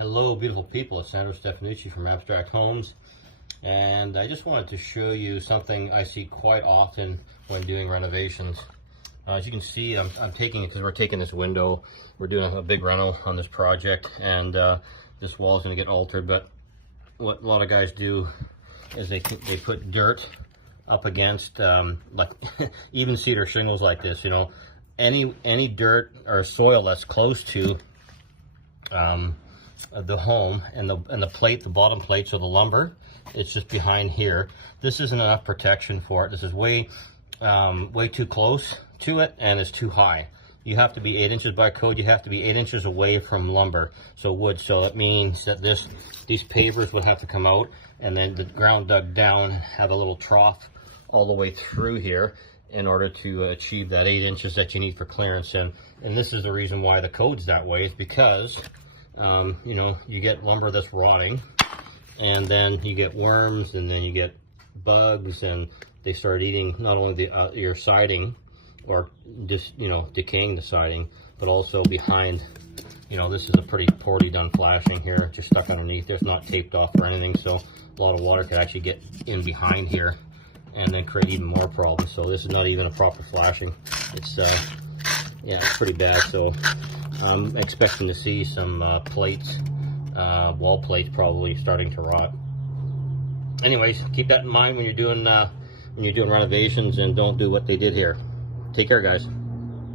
Hello, beautiful people. It's Sandro from Abstract Homes, and I just wanted to show you something I see quite often when doing renovations. As you can see, I'm taking it because we're taking this window. We're doing a big reno on this project, and this wall is going to get altered. But what a lot of guys do is they put dirt up against like even cedar shingles like this. You know, any dirt or soil that's close to the home and the plate, the bottom plates, or the lumber, it's just behind here. This isn't enough protection for it. This is way too close to it, and it's too high. You have to be 8 inches by code. You have to be 8 inches away from lumber, so wood. So that means that these pavers would have to come out, and then the ground dug down, have a little trough all the way through here in order to achieve that 8 inches that you need for clearance. And this is the reason why the code's that way, is because you know, you get lumber that's rotting, and then you get worms, and then you get bugs, and they start eating not only your siding, or just, you know, decaying the siding, but also behind. You know, this is a pretty poorly done flashing here. It's just stuck underneath. It's not taped off or anything, so a lot of water could actually get in behind here and then create even more problems. So this is not even a proper flashing. It's yeah, it's pretty bad. So I'm expecting to see some plates, wall plates, probably starting to rot. Anyways, keep that in mind when you're doing renovations, and don't do what they did here. Take care, guys.